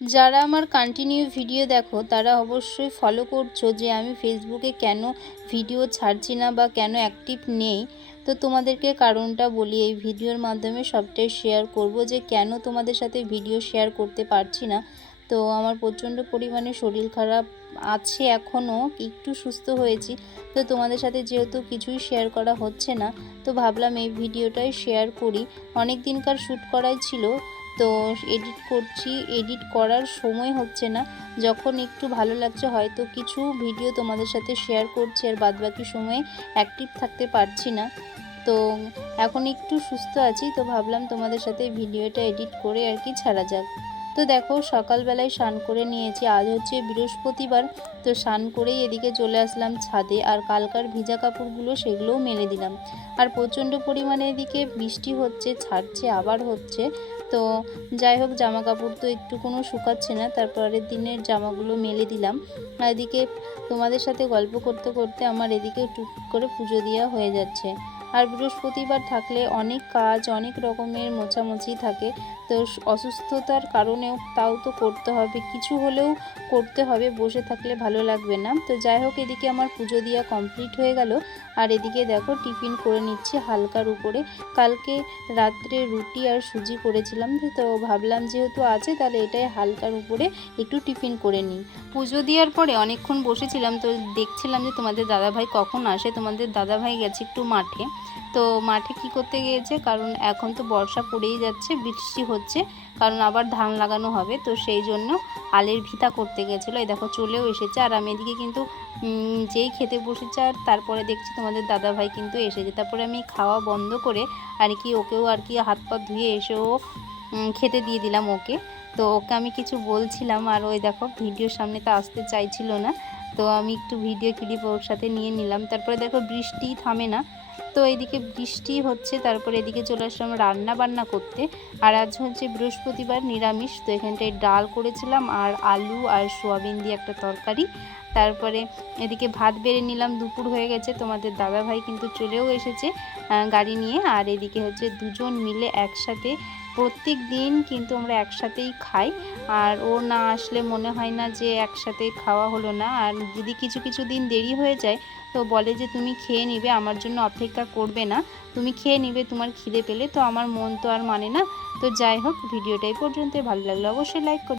যারা আমার continue video দেখো তারা অবশ্যই ফলো করছো যে আমি ফেসবুকে কেন ভিডিও ছাড়ছি না বা কেন অ্যাক্টিভ নেই। তো তোমাদেরকে কারণটা বলি, এই ভিডিওর মাধ্যমে সবটাই শেয়ার করব যে কেন তোমাদের সাথে ভিডিও শেয়ার করতে পারছি না। তো আমার প্রচণ্ড পরিমাণে শরীর খারাপ আছে, এখনও একটু সুস্থ হয়েছি। তো তোমাদের সাথে যেহেতু কিছুই শেয়ার করা হচ্ছে না, তো ভাবলাম এই ভিডিওটাই শেয়ার করি। অনেক দিনকার শ্যুট করাই ছিল, তো এডিট করছি, এডিট করার সময় হচ্ছে না। যখন একটু ভালো লাগছে হয়তো কিছু ভিডিও তোমাদের সাথে শেয়ার করছি, আর বাদবাকি সময়ে অ্যাক্টিভ থাকতে পারছি না। তো এখন একটু সুস্থ আছি, তো ভাবলাম তোমাদের সাথে ভিডিওটা এডিট করে আর কি ছাড়া যাক। তো দেখো সকালবেলায় স্নান করে নিয়েছি, আজ হচ্ছে বৃহস্পতিবার। তো স্নান করেই এদিকে চলে আসলাম ছাদে, আর কালকার ভিজা কাপড়গুলো সেগুলোও মেলে দিলাম। আর প্রচণ্ড পরিমাণে এদিকে বৃষ্টি হচ্ছে, ছাড়ছে আবার হচ্ছে। তো যাই হোক, জামা কাপড় তো একটু কোনো শুকাচ্ছে না, তারপরের দিনের জামাগুলো মেলে দিলাম। আর এদিকে তোমাদের সাথে গল্প করতে করতে আমার এদিকে টুক করে পুজো দেওয়া হয়ে যাচ্ছে। আর বৃহস্পতিবার থাকলে অনেক কাজ, অনেক রকমের মোছামুছি থাকে। তো অসুস্থতার কারণেও তাও তো করতে হবে, কিছু হলেও করতে হবে, বসে থাকলে ভালো লাগবে না। তো যাই হোক, এদিকে আমার পুজো দেওয়া কমপ্লিট হয়ে গেল। আর এদিকে দেখো টিফিন করে নিচ্ছি হালকার উপরে। কালকে রাত্রে রুটি আর সুজি করেছিলাম, তো ভাবলাম যেহেতু আছে তাহলে এটাই হালকার উপরে একটু টিফিন করে নিই। পুজো দেওয়ার পরে অনেকক্ষণ বসেছিলাম, তো দেখছিলাম যে তোমাদের দাদাভাই কখন আসে। তোমাদের দাদাভাই গেছে একটু মাঠে। তো মাঠে কি করতে গিয়েছে, কারণ এখন তো বর্ষা পড়েই যাচ্ছে, বৃষ্টি হচ্ছে, কারণ আবার ধান লাগানো হবে, তো সেই জন্য আলের ভিতা করতে গেছিলো। এই দেখো চলেও এসেছে। আর আমি এদিকে কিন্তু যেই খেতে বসেছে, আর তারপরে দেখছি তোমাদের দাদাভাই কিন্তু এসেছে। তারপরে আমি খাওয়া বন্ধ করে আর কি ওকেও আর কি হাত পা ধুয়ে এসেও খেতে দিয়ে দিলাম ওকে। তো ওকে আমি কিছু বলছিলাম, আর ওই দেখো ভিডিওর সামনে তো আসতে চাইছিল না, তো আমি একটু ভিডিও ক্লিপ ওর সাথে নিয়ে নিলাম। তারপরে দেখো বৃষ্টি থামে না, তো এদিকে বৃষ্টি হচ্ছে। তারপরে এদিকে চলে আসলাম রান্না বান্না করতে। আর আজ হচ্ছে বৃহস্পতিবার, নিরামিষ। তো এখানটায় ডাল করেছিলাম, আর আলু আর সোয়াবিন দিয়ে একটা তরকারি। তারপরে এদিকে ভাত বেড়ে নিলাম, দুপুর হয়ে গেছে। তোমাদের দাদাভাই কিন্তু চলেও এসেছে গাড়ি নিয়ে। আর এদিকে হচ্ছে দুজন মিলে একসাথে প্রত্যেক দিন কিন্তু আমরা একসাথেই খাই। আর ও না আসলে মনে হয় না যে একসাথে খাওয়া হলো না। আর যদি কিছু কিছু দিন দেরি হয়ে যায়, তো বলে যে তুমি খেয়ে নিবে, আমার জন্য অপেক্ষা করবে না, তুমি খেয়ে নিবে তোমার খিদে পেলে। তো আমার মন তো আর মানে না। তো যাই হোক, ভিডিওটা এই পর্যন্ত। ভালো লাগলে অবশ্যই লাইক করবে।